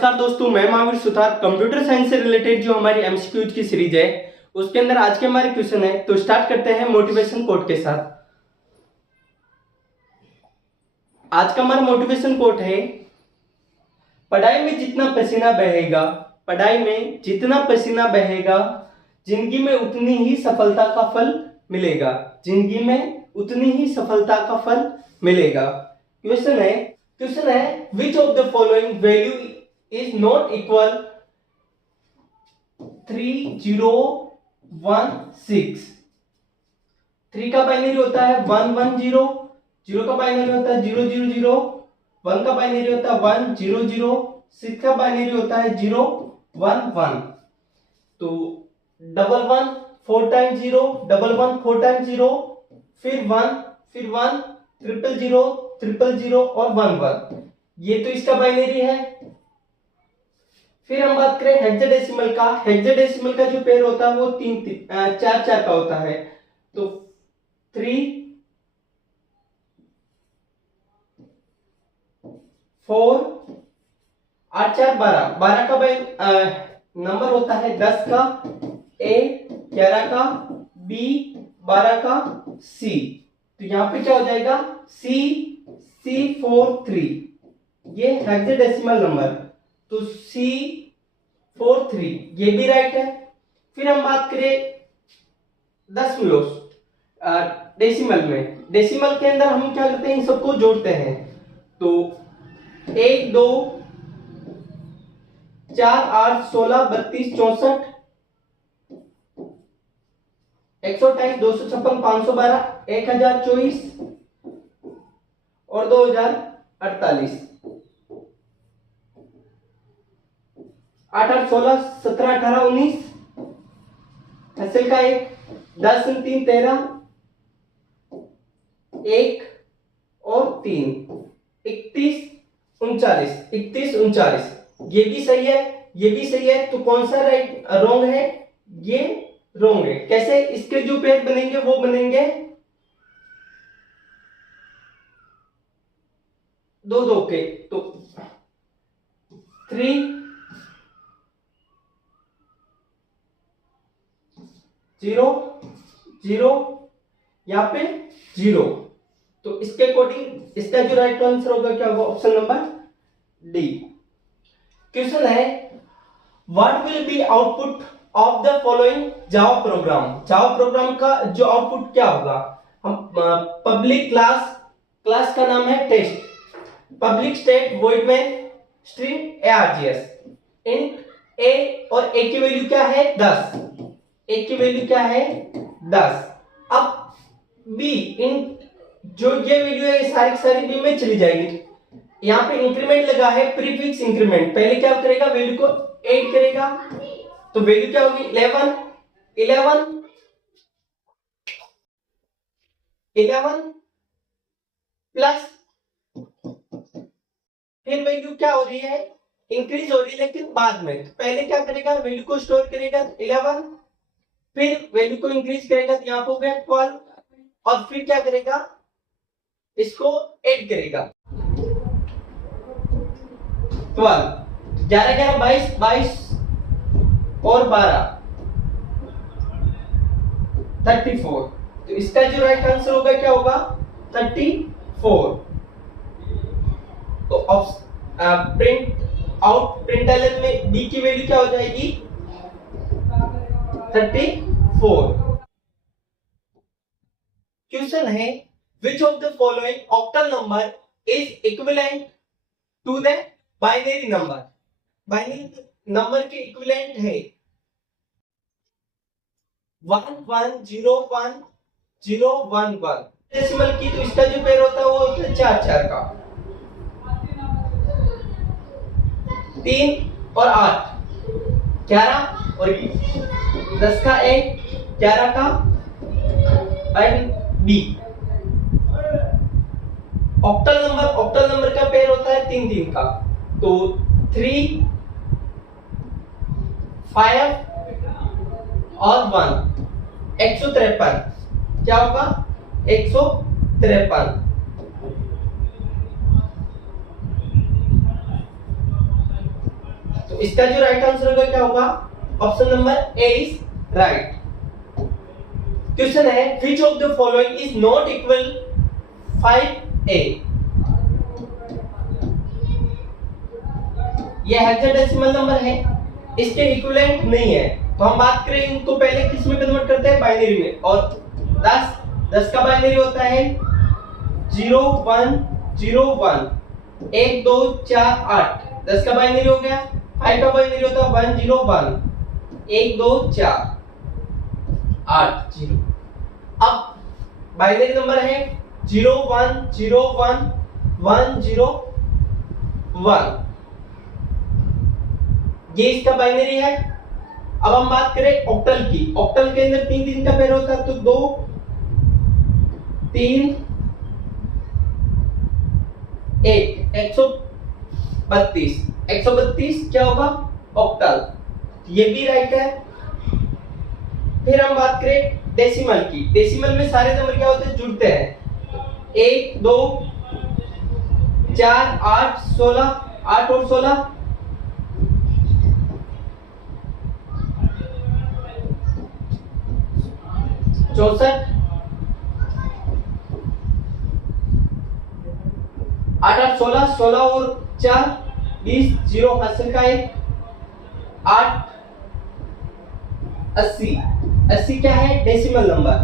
नमस्कार दोस्तों, मैं महावीर सुतार। कंप्यूटर साइंस से रिलेटेड जो हमारी एमसीक्यूज की सीरीज है उसके अंदर आज के हमारे क्वेश्चन है। तो स्टार्ट करते हैं मोटिवेशन कोट के साथ। आज का हमारा मोटिवेशन कोट है, पढ़ाई में जितना पसीना बहेगा, पढ़ाई में जितना पसीना बहेगा, जिंदगी में उतनी ही सफलता का फल मिलेगा। जिंदगी में उतनी ही सफलता का फल मिलेगा। क्वेश्चन है which of the following value is not equal 3016। 3 का बाइनरी होता है 110, 0 का बाइनरी होता है 000, 1 का बाइनरी होता है 100, 6 का बाइनरी होता है 011। तो 11 4 times 0, 11 4 times 0, फिर 1, 000, 000 और 11। ये तो इसका बाइनरी है। फिर हम बात करें हेक्साडेसिमल का। हेक्साडेसिमल का जो पेयर होता है वो 4 का होता है। तो 3 4 8 4 12, 12 का नंबर होता है 10 का A, 11 का B, 12 का C। तो यहाँ पे क्या हो जाएगा C43। ये हेक्साडेसिमल नंबर, तो C43 ये भी राइट है। फिर हम बात करें दशमलव डेसिमल में। डेसिमल के अंदर हम क्या करते हैं, इन सबको जोड़ते हैं। तो 1 2 4 8 16 32 64 128 256 512 1024 और 2048। 8 8 16 17 18 19 फैसल का 1 10 3 13 1 और 3 31 39। ये भी सही है, ये भी सही है। तो कौन सा राइट रॉन्ग है? ये रॉन्ग है। कैसे? इसके जो पेयर बनेंगे वो बनेंगे 2 2 के। तो 3 0 0 यहाँ पे 0। तो इसके अकॉर्डिंग इसका जो राइट आंसर होगा क्या होगा? Option number D. क्वेश्चन है what will be output of the following Java program. Java program का जो आउटपुट क्या होगा? हम पब्लिक क्लास का नाम है टेस्ट, पब्लिक स्टैटिक वॉइड में स्ट्रिंग args, इंट a और a की वैल्यू क्या है 10। a की वैल्यू क्या है 10। अब b इंट जो ये वैल्यू है ये सारी b में चली जाएगी। यहाँ पे इंक्रीमेंट लगा है, प्रीफिक्स इंक्रीमेंट। पहले क्या करेगा? वैल्यू को ऐड करेगा। तो वैल्यू क्या होगी 11 प्लस, फिर वैल्यू क्या हो रही है? इंक्रीज हो रही है, लेकिन बाद में। तो पहले क्या करेगा? वैल्यू को स्टोर करेगा 11, फिर वैल्यू को इंक्रीज करेगा, तो यहाँ पे हो गया 12, और फिर क्या करेगा? इसको ऐड करेगा 12, 11 11 22 और 12 34। तो इसका जो राइट आंसर होगा क्या होगा? 34। तो प्रिंटलन में d की वैल्यू क्या हो जाएगी 34। क्वेश्चन है which of the following octal number is equivalent to the binary number। Binary number के इक्विवेलेंट है 11010111। डेसिमल की तो इसका जो पेयर होता है वो होता है 4 का। 3 और 8 11 और 10 का A, 11 का B। ऑक्टल नंबर का पेयर होता है 3 का। तो 3 5 और 1 153। क्या होगा? 153। इसका जो राइट आंसर होगा क्या होगा? Option number A is right. Question है which of the following is not equal 5a? ये हेक्साडेसिमल नंबर है, इसके इक्विवेलेंट नहीं है, तो हम बात करें इनको पहले किस में कन्वर्ट करते हैं? बाइनरी में। और 10 का बाइनरी होता है 0 1 0 1 1 2 4 8। 10 का बाइनरी हो गया। 5 का बाइनरी होता है 1 0 1 1 2 4 8 0। अब बाइनरी नंबर है 0 1 0 1 1 0 1, ये इसका बाइनरी है। अब हम बात करें ऑक्टल की। ऑक्टल के अंदर 3 3 का पेयर होता है, तो 2 3 1 132। 132 क्या होगा? ऑक्टल, ये भी राइट है। फिर हम बात करें डेसिमल की। डेसिमल में सारे नंबर क्या होते हैं? जुड़ते हैं। 1 2 4 8 16 8 और 16 64। 8 8 16 16 और 4 20 0 हासिल का 1 8 80। 80 क्या है? Decimal number.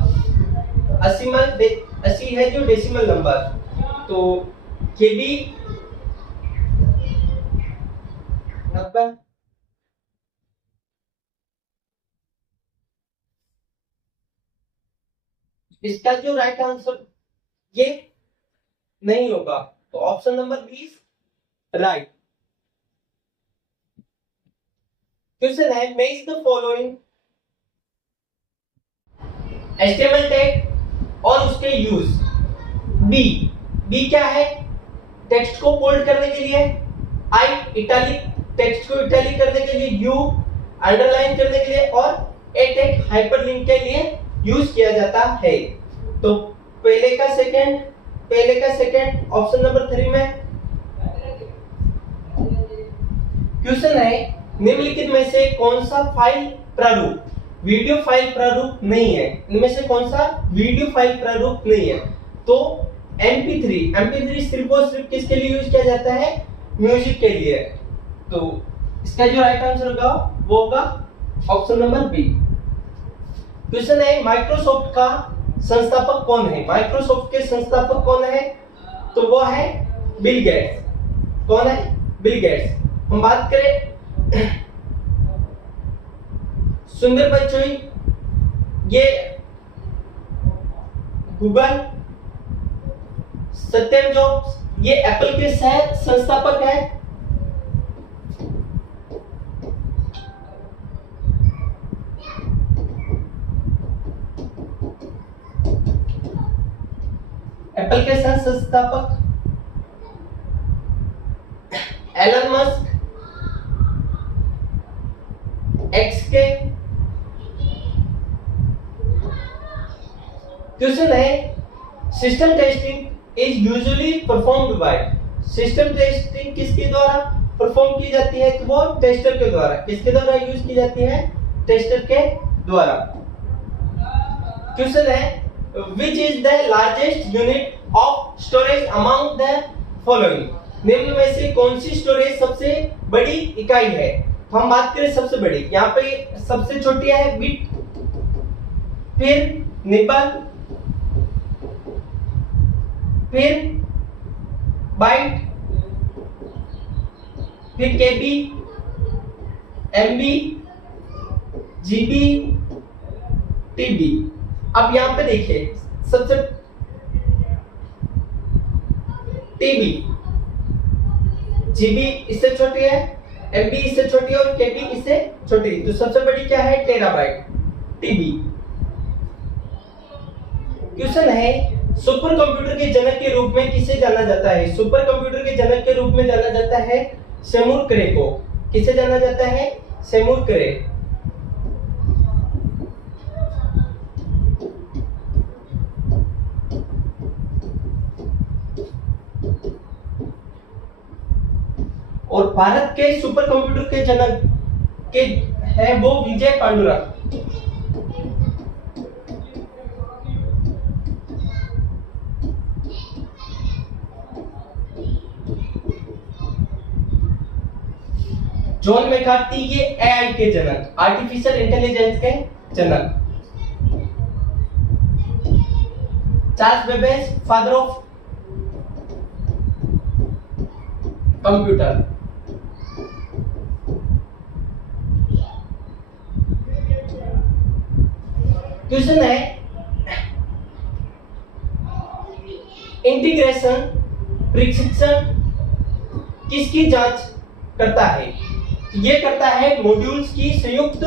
80 है जो डेसिमल नंबर, तो ये भी 90। इसका जो राइट आंसर ये नहीं होगा, तो option number B right. Question है match the following HTML tag और उसके यूज। बी क्या है? टेक्स्ट को बोल्ड करने के लिए, आई इटैलिक टेक्स्ट को इटैलिक करने के लिए, यू अंडरलाइन करने के लिए, और ए टैग हाइपरलिंक के लिए यूज किया जाता है। तो पहले का सेकंड ऑप्शन नंबर 3 में। क्वेश्चन है निम्नलिखित में से कौन सा फाइल प्रारूप वीडियो फाइल प्रारूप नहीं है? इनमें से कौन सा वीडियो फाइल प्रारूप नहीं है? तो MP3 सिर्फ और सिर्फ किसके लिए यूज किया जाता है? म्यूजिक के लिए। तो इसका जो राइट आंसर होगा वो होगा ऑप्शन नंबर बी। क्वेश्चन है माइक्रोसॉफ्ट का संस्थापक कौन है? माइक्रोसॉफ्ट के संस्थापक कौन है? तो वो है बिल गेट्स। कौन है? Bill Gates. हम बात करें सुंदर पिचाई, ये गूगल। सत्यम जॉब्स, ये एप्पल के सह संस्थापक है। एप्पल के सह संस्थापक एलन मस्क। एक्स के। क्वेश्चन है system testing is usually performed by. System testing किसके द्वारा परफॉर्म की जाती है? तो वो टेस्टर के द्वारा। किसके द्वारा यूज की जाती है? टेस्टर के द्वारा। क्वेश्चन है which is the largest unit of storage among the following? निम्न में से कौन सी स्टोरेज सबसे बड़ी इकाई है? तो हम बात करें सबसे बड़ी, यहाँ पे सबसे छोटी है बिट, फिर निबल, फिर बाइट, फिर केबी, एमबी, जीबी, टीबी। अब यहाँ पे देखिए सबसे टीबी, जीबी इससे छोटी है, एमबी इससे छोटी है और केबी इससे छोटी है। तो सबसे बड़ी क्या है? Terabyte, TB. क्वेश्चन है सुपर कंप्यूटर के जनक के रूप में किसे जाना जाता है? सुपर कंप्यूटर के जनक के रूप में जाना जाता है सेमुर करे को। किसे जाना जाता है? सेमुर करे। और भारत के सुपर कंप्यूटर के जनक के है वो विजय पांडुरंग। जॉन मैकार्थी ये एआई के जनक, आर्टिफिशियल इंटेलिजेंस के जनक। Charles Babbage father of computer. Question है इंटीग्रेशन प्रशिक्षण किसकी जांच करता है? ये करता है मॉड्यूल्स की संयुक्त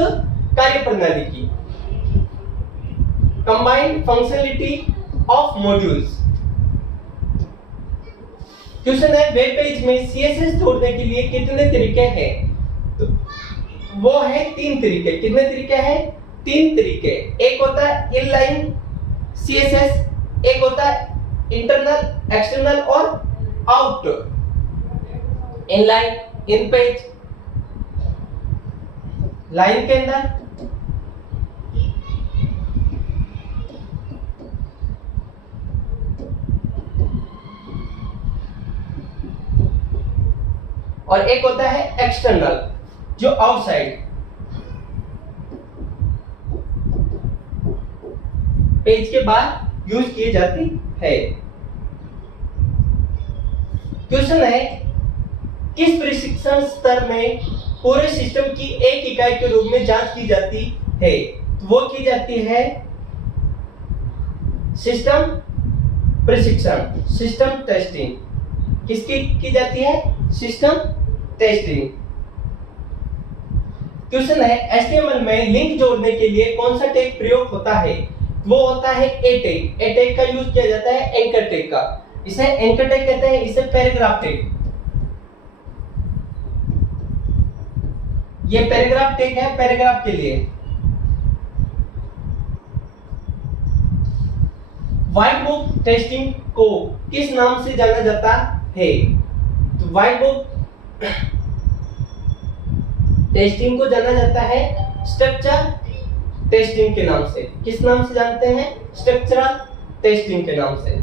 कार्यप्रणाली की, combined functionality of modules. Question है वेब पेज में सीएसएस जोड़ने के लिए कितने तरीके हैं? तो वो है 3 तरीके। कितने तरीके हैं? 3 तरीके। एक होता है इनलाइन सीएसएस, एक होता है इंटरनल, एक्सटर्नल और आउट। इनलाइन इन पेज, लाइन के अंदर, और एक होता है एक्सटर्नल जो आउटसाइड पेज के बाद यूज किए जाती है। क्वेश्चन है किस प्रशिक्षण स्तर में पूरे सिस्टम की एक इकाई के रूप में जांच की जाती है? वो की जाती है सिस्टम प्रशिक्षण, सिस्टम टेस्टिंग। किसकी की जाती है? System testing. क्वेश्चन है एचटीएमएल में लिंक जोड़ने के लिए कौन सा टैग प्रयोग होता है? वो होता है ए टैग। ए टैग का यूज किया जाता है एंकर टैग का। इसे एंकर टैग कहते हैं, इसे पैराग्राफ टैग। ये पैराग्राफ टैग है पैराग्राफ के लिए। व्हाइट बुक टेस्टिंग को किस नाम से जाना जाता है? तो व्हाइट बुक टेस्टिंग को जाना जाता है स्ट्रक्चर टेस्टिंग के नाम से। किस नाम से जानते हैं? स्ट्रक्चरल टेस्टिंग के नाम से।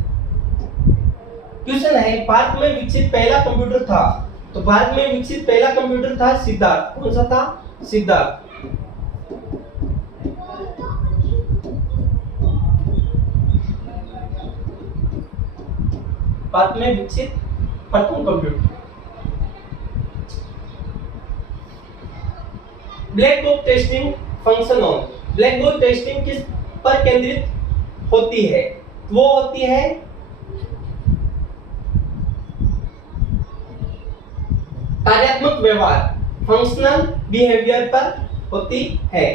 क्वेश्चन है भारत में विकसित पहला कंप्यूटर था? तो भारत में विकसित पहला कंप्यूटर था सिद्धार्थ। कौन सा था? सिद्धार्थ। भारत में विकसित प्रथम computer. Black box testing function on. Black box testing किस पर केंद्रित होती है? वो होती है कार्यात्मक व्यवहार, फंक्शनल बिहेवियर पर होती है।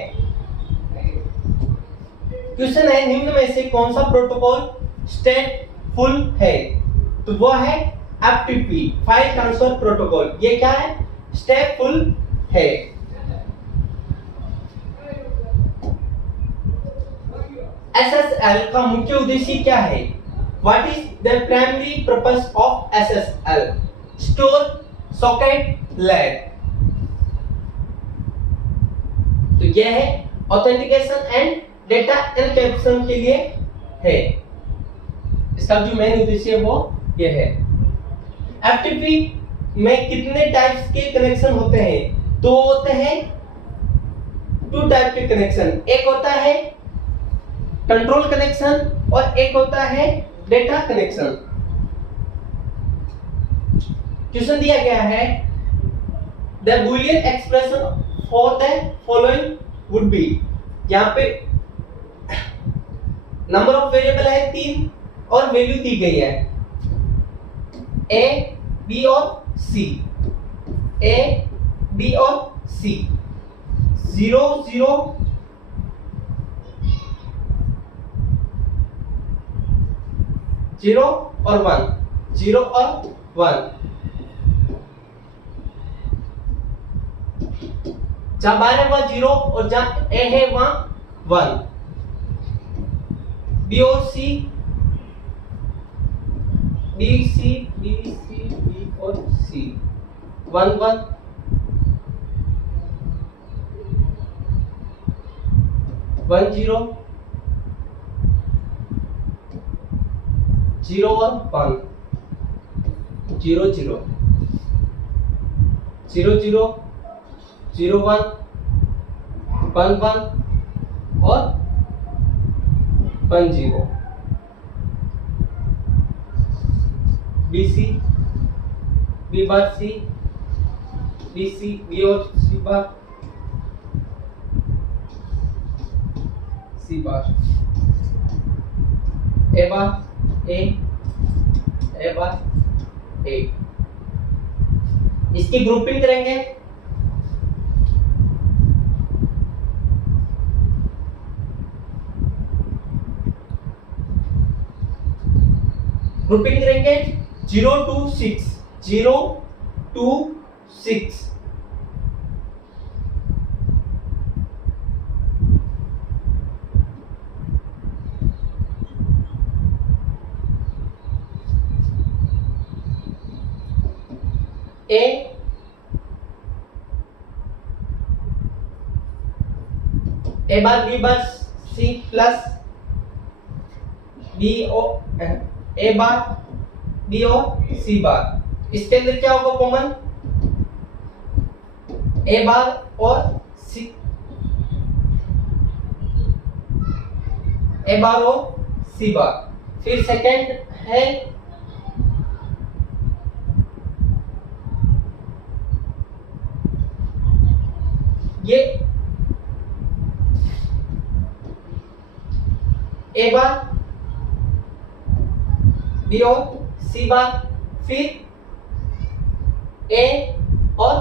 क्वेश्चन है निम्न में से कौन सा प्रोटोकॉल स्टेटफुल है? तो वो है एफटीपी, फाइल ट्रांसफर प्रोटोकॉल। ये क्या है? स्टेटफुल है। SSL का मुख्य उद्देश्य क्या है? What is the primary purpose of SSL? Store, socket, lag। तो यह है ऑथेंटिकेशन एंड डेटा एन्क्रिप्शन के लिए है। इसका जो मेन उद्देश्य है वो ये है। FTP में कितने टाइप्स के कनेक्शन होते हैं? तो होते हैं 2 टाइप के कनेक्शन। एक होता है कंट्रोल कनेक्शन और एक होता है डेटा कनेक्शन। क्वेश्चन दिया गया है the Boolean expression for the following would be. यहाँ पे नंबर ऑफ वेरिएबल है 3 और वैल्यू दी गई है ए, बी और सी। ए, बी और सी। 0 0 0 और 1, 0 और 1। जहां बार है वहां 0 और जहां ए है वहां 1। बी और C, B C, B C, B और सी। 1 1 1 0 0 1 1 0 0 0 0 0 1 1 1 और 1 0 B C B bar C B C B और सी बार सी बार ए बार ए बार ए। इसकी ग्रुपिंग करेंगे। ग्रुपिंग करेंगे 0 to 6 0 to 6 A bar B bar C plus B O A bar B और C बार। इसके अंदर क्या होगा कॉमन? ए बार और सी, ए बार और सी बार। फिर सेकंड है ये ए बार बी और सी बार। फिर ए और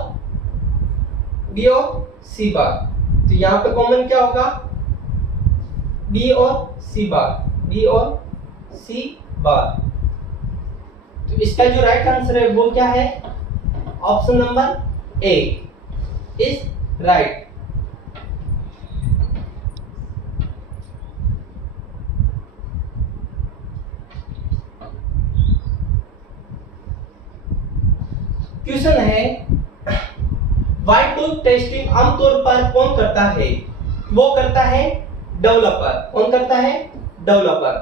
बी और सी बार। तो यहां पे कॉमन क्या होगा? बी और सी बार, बी और सी बार। तो इसका जो राइट आंसर है वो क्या है? Option number A is right. Question है व्हाइट बोर्ड टेस्टिंग आमतौर पर कौन करता है? वो करता है डेवलपर। कौन करता है? डेवलपर।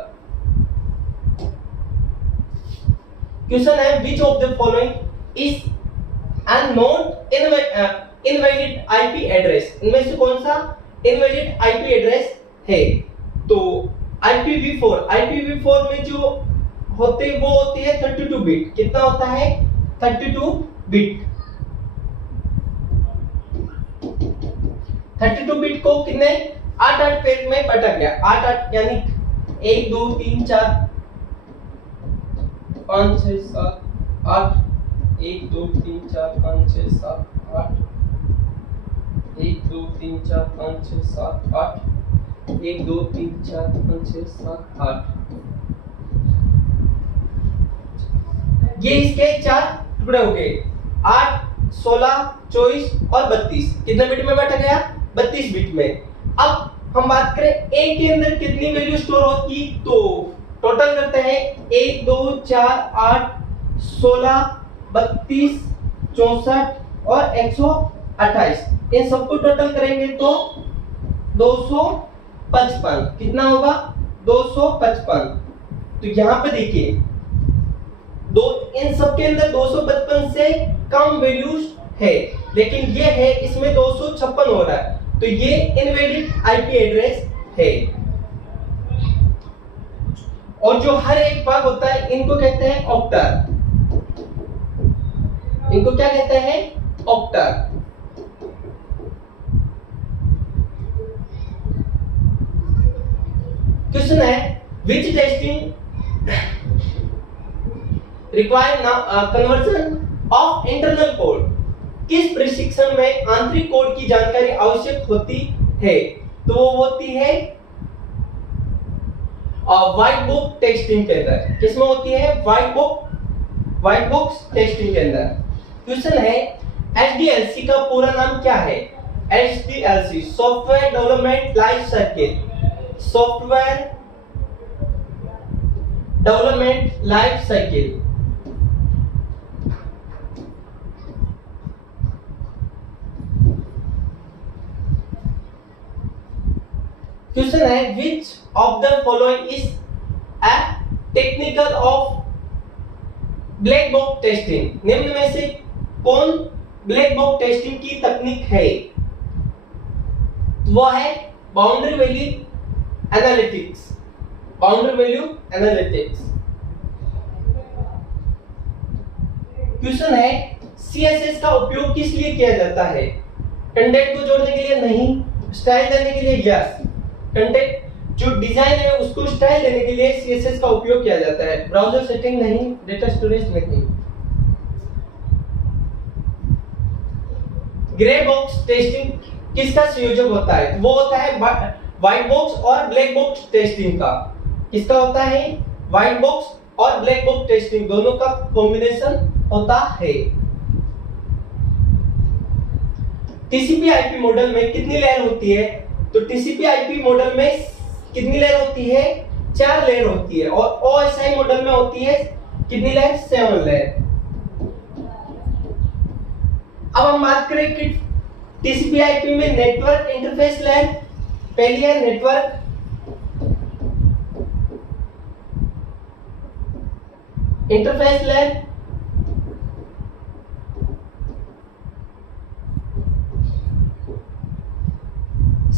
क्वेश्चन है which of the following is an not invalid IP address? इनमें से कौन सा इनवैलिड आईपी एड्रेस है? तो IPv4 में जो होते वो होती है 32 बिट। कितना होता है? 32 बिट। 32 बिट को कितने 8 पेज में बटा गया। 8 यानी 1 2 3 4 5 6 7 8 1 2 3 4 5 6 7 8 1 2 3 4 5 6 7 8 1 2 3 4 5 6 7 8। ये इसके 4 टुकड़े हो गए। 8 16 24 और 32 कितने बिट में बैठा गया? 32 बिट में। अब हम बात करें ए के अंदर कितनी वैल्यू स्टोर होगी, तो टोटल करते हैं 1 2 4 8 16 32 64 और 128। इन सबको टोटल करेंगे तो 255। कितना होगा? 255। तो यहां पे देखिए इन सब के अंदर 255 से कम वैल्यूज है, लेकिन ये है इसमें 256 हो रहा है, तो ये इनवैलिड आईपी एड्रेस है। और जो हर एक भाग होता है इनको कहते हैं ऑक्टल। इनको क्या कहते हैं? ऑक्टल। क्वेश्चन है which testing require conversion of internal code? किस प्रशिक्षण में आंतरिक कोड की जानकारी आवश्यक होती है? तो वो होती है व्हाइट बुक टेस्टिंग के अंदर। किसमें होती है? व्हाइट बुक्स टेस्टिंग के अंदर। क्वेश्चन है एचडीएलसी का पूरा नाम क्या है? HDLC software development life cycle. Software development life cycle. Question है which of the following is a technical of black box testing. निम्न में से कौन ब्लैक बॉक्स टेस्टिंग की तकनीक है? वो है boundary value analytics. Boundary value analytics. Question है सीएसएस का उपयोग किस लिए किया जाता है? कंटेंट को जोड़ने के लिए नहीं, स्टाइल देने के लिए यस। कंटेंट जो डिजाइन है उसको स्टाइल देने के लिए सीएसएस का उपयोग किया जाता है, ब्राउजर सेटिंग नहीं, डेटा स्टोरेज नहीं। ग्रे बॉक्स टेस्टिंग किसका संयोजक होता है? वो होता है व्हाइट बॉक्स और ब्लैक बॉक्स टेस्टिंग का। किसका होता है? व्हाइट बॉक्स और ब्लैक बॉक्स टेस्टिंग दोनों का कॉम्बिनेशन होता है। टीसीपी आईपी मॉडल में कितनी लेयर होती है? तो टीसीपी आईपी मॉडल में कितनी लेयर होती है? 4 लेयर होती है। और ओएसआई मॉडल में होती है कितनी लेयर? 7 लेयर। अब हम बात करें कि टीसीपी आईपी में नेटवर्क इंटरफेस लेयर पहली है, नेटवर्क इंटरफेस लेयर,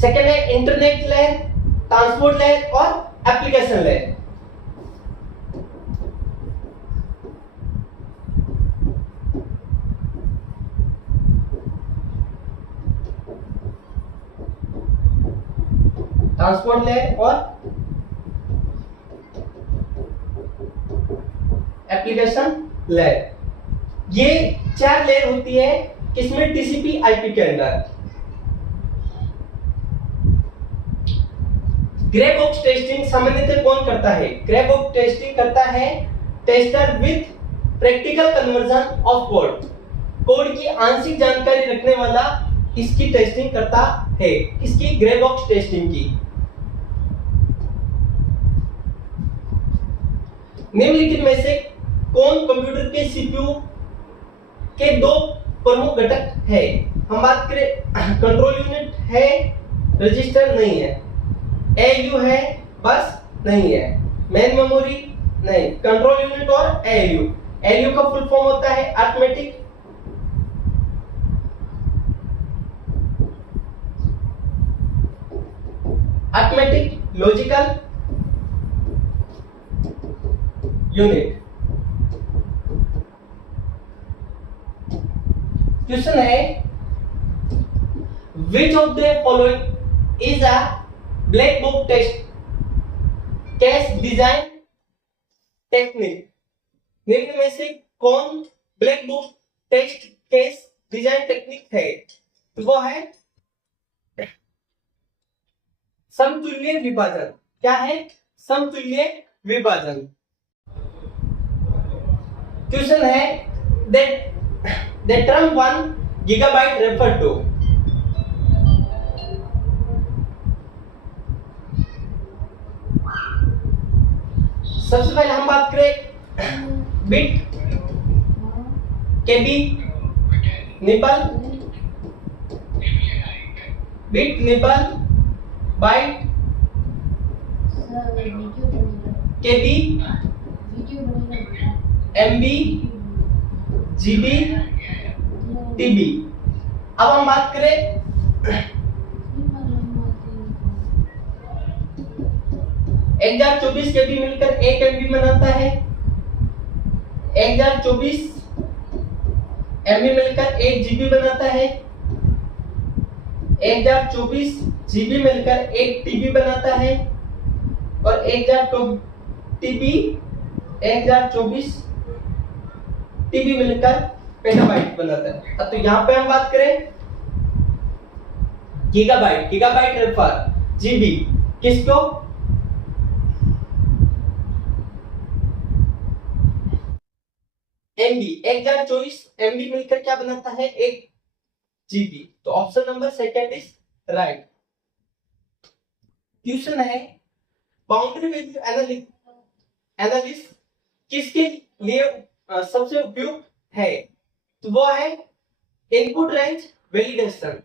सेकेंड है इंटरनेट लेयर, ट्रांसपोर्ट लेयर और एप्लीकेशन लेयर। ट्रांसपोर्ट लेयर और एप्लीकेशन लेयर, ये 4 लेयर होती है किसमें? टीसीपी आईपी के अंदर। ग्रे बॉक्स टेस्टिंग सामान्यतः कौन करता है? ग्रे बॉक्स टेस्टिंग करता है tester with practical conversion of code. Code की आंशिक जानकारी रखने वाला इसकी टेस्टिंग करता है। इसकी ग्रे बॉक्स टेस्टिंग की। निम्नलिखित में से कौन कंप्यूटर के सीपीयू के 2 प्रमुख घटक है? हम बात करें कंट्रोल यूनिट है, रजिस्टर नहीं है, एएलयू है, बस नहीं है, मेन मेमोरी नहीं, कंट्रोल यूनिट और एएलयू। एएलयू का फुल फॉर्म होता है अरिथमेटिक लॉजिकल यूनिट। क्वेश्चन है which of the following is a black book test case design technique. निम्न में से कौन black book test case design technique है? वो है समतुल्य विभाजन। क्या है? समतुल्य विभाजन। क्वेश्चन है the term 1 gigabyte refer to. सबसे पहले हम बात करें bit, KB, nibble, bit, nibble, byte, KB, MB, GB, TB. अब हम बात करें 1024 केबी मिलकर 1 एमबी बनाता है, 1024 एमबी मिलकर 1 जीबी बनाता है, 1024 जीबी मिलकर 1 टीबी बनाता है और 1024 टीबी मिलकर पेटाबाइट बनाता है। अब तो यहां पे हम बात करें गीगाबाइट, गीगाबाइट रेफर, जीबी किसको? एमबी, 1024 एमबी मिलकर क्या बनाता है? 1 जीबी। तो option number second is right. Question है बाउंड्री वैल्यू एनालिसिस किसके लिए सबसे उपयुक्त है? तो वो है input range validation.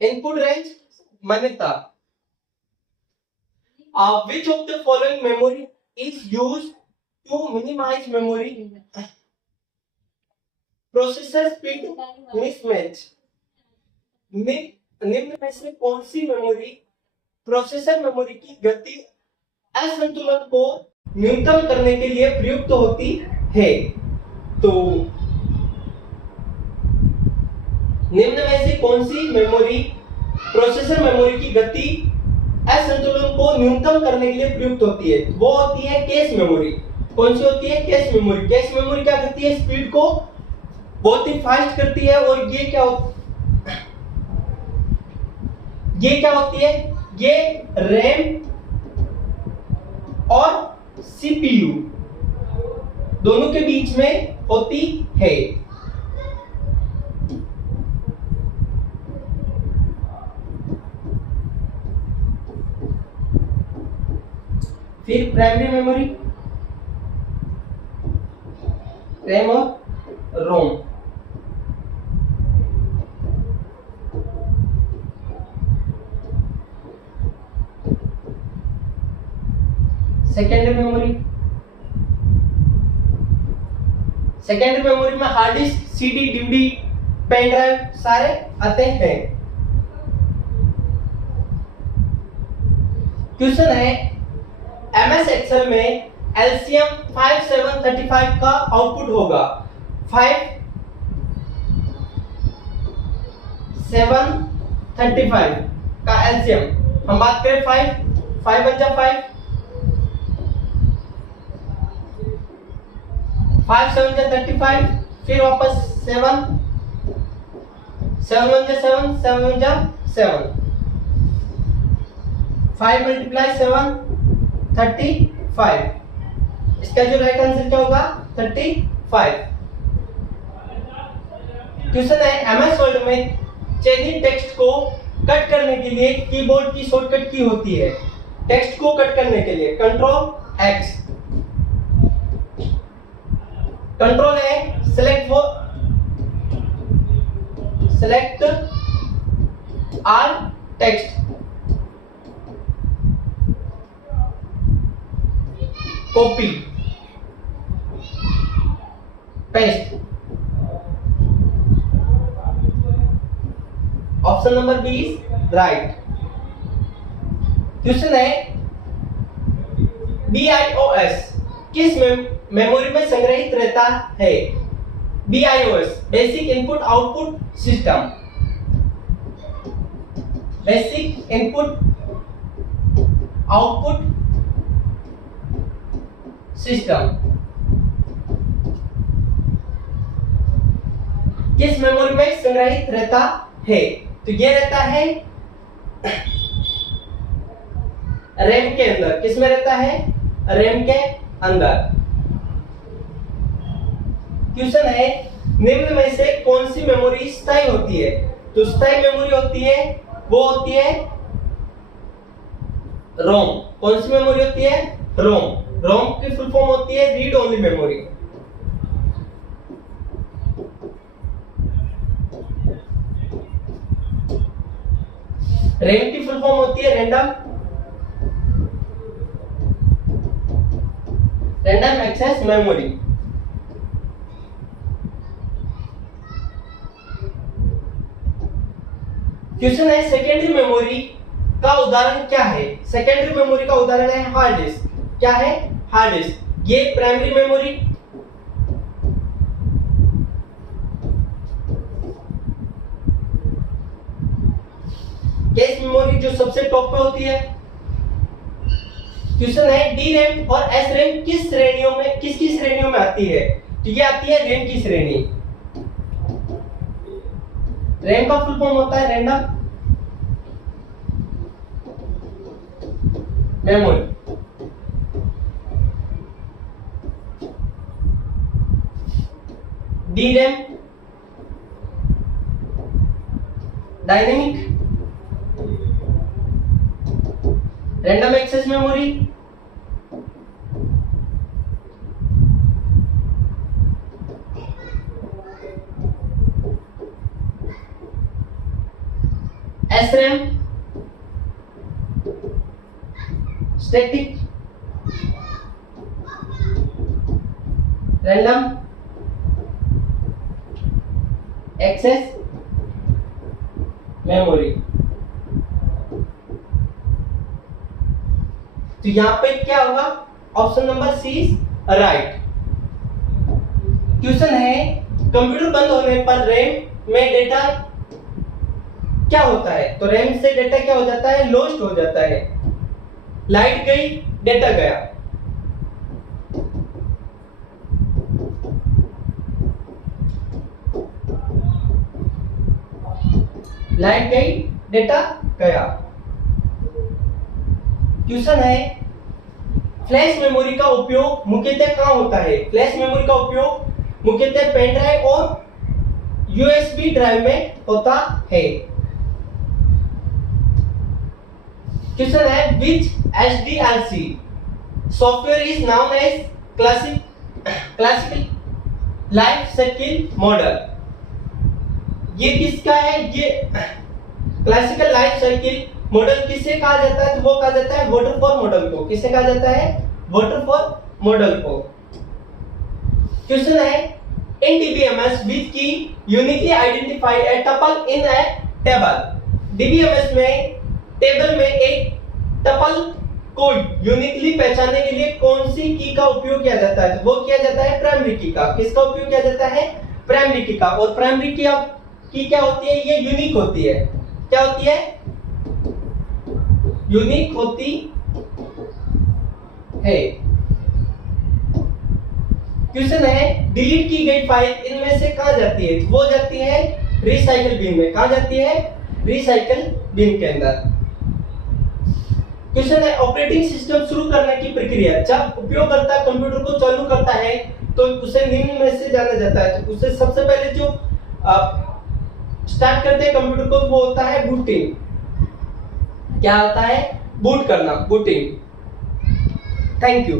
Input range मान्यता। Which of the following memory is used to minimize memory processor speed mismatch? निम्न में से कौन सी मेमोरी प्रोसेसर मेमोरी की गति असंतुलन को न्यूनतम करने के लिए प्रयुक्त होती है? तो निम्न में से कौन सी मेमोरी प्रोसेसर मेमोरी की गति असंतुलन को न्यूनतम करने के लिए प्रयुक्त होती है? वो होती है कैश मेमोरी। कौन सी होती है? Cache memory. कैश मेमोरी क्या करती है? स्पीड को बहुत ही फास्ट करती है। और ये क्या होती है? ये रैम और सीपीयू दोनों के बीच में होती है। फिर प्राइमरी मेमोरी, रैम और ROM. Secondary memory, secondary memory में hard disk, CD, DVD, pen drive सारे आते हैं। क्वेश्चन है एमएस एक्सेल में एलसीएम 5735 का आउटपुट होगा 5735 का एलसीएम। हम बात करें 5 बन जा 5 7 जा 35, फिर वापस 7 7 1 जा 7 7 1 जा 7, 5 मल्टीप्लाई 7 35। इसका जो राइट आंसर क्या होगा? 35। क्वेश्चन है एमएस वर्ड में चयनित टेक्स्ट को कट करने के लिए कीबोर्ड की शॉर्टकट की होती है। टेक्स्ट को कट करने के लिए control X, control A select all text, copy paste. Option number B is right. Question है BIOS किस मेमोरी में संग्रहित रहता है? BIOS basic input output system, basic input output system किस मेमोरी में संग्रहित रहता है? तो ये रहता है रैम के अंदर। किस में रहता है? रैम के अंदर। क्वेश्चन है निम्न में से कौन सी मेमोरी स्थायी होती है? तो स्थायी मेमोरी होती है वो होती है रोम। कौन सी मेमोरी होती है? रोम। रोम की फुल फॉर्म होती है रीड ओनली मेमोरी। रैम की फुल फॉर्म होती है रैंडम एक्सेस मेमोरी। क्वेश्चन है सेकेंडरी मेमोरी का उदाहरण क्या है? सेकेंडरी मेमोरी का उदाहरण है हार्ड डिस्क। क्या है? Hard disk. ये प्राइमरी मेमोरी, कैश मेमोरी जो सबसे टॉप पे होती है। क्वेश्चन है डी रैम और एस रैम किस श्रेणियों में किसकी श्रेणियों में आती है? तो ये आती है रैम की श्रेणी। रैम का फुल फॉर्म होता है random memory. D RAM dynamic random access memory. SRAM, static random access memory। तो यहां पे क्या होगा, option number C right. Question है कंप्यूटर बंद होने पर रैम में डेटा क्या होता है? तो रैम से डेटा क्या हो जाता है? लॉस्ट हो जाता है। लाइट गई, डेटा गया। लाइट गई, डेटा गया। क्वेश्चन है फ्लैश मेमोरी का उपयोग मुख्यतः कहां होता है? फ्लैश मेमोरी का उपयोग मुख्यतः पेन ड्राइव और यूएसबी ड्राइव में होता है। क्वेश्चन है which HDLC software is known as classical life cycle model. ये किसका है? ये क्लासिकल लाइफ साइकिल मॉडल किसे कहा जाता है? तो वो कहा जाता है वाटरफॉल मॉडल को। किसे कहा जाता है? वाटरफॉल मॉडल को। क्वेश्चन है इन DBMS विच की uniquely identify A tuple in A table. DBMS में टेबल में एक टपल को यूनिकली पहचानने के लिए कौन सी की का उपयोग किया जाता है? तो वो किया जाता है प्राइमरी की का। किसका उपयोग किया जाता है? प्राइमरी की का। और प्राइमरी की क्या होती है? ये यूनिक होती है। क्या होती है? यूनिक होती है। क्वेश्चन है डिलीट की गई फाइल इनमें से कहां जाती है? वो जाती है रिसाइकल बिन में। कहां जाती है? रिसाइकल बिन के अंदर। क्वेश्चन है ऑपरेटिंग सिस्टम शुरू करने की प्रक्रिया। जब उपयोगकर्ता कंप्यूटर को चालू करता है तो उसे निम्न में से जाना जाता है। तो उसे सबसे पहले जो स्टार्ट करते हैं कंप्यूटर को वो होता है बूटिंग। क्या होता है? बूट करना, बूटिंग। Thank you.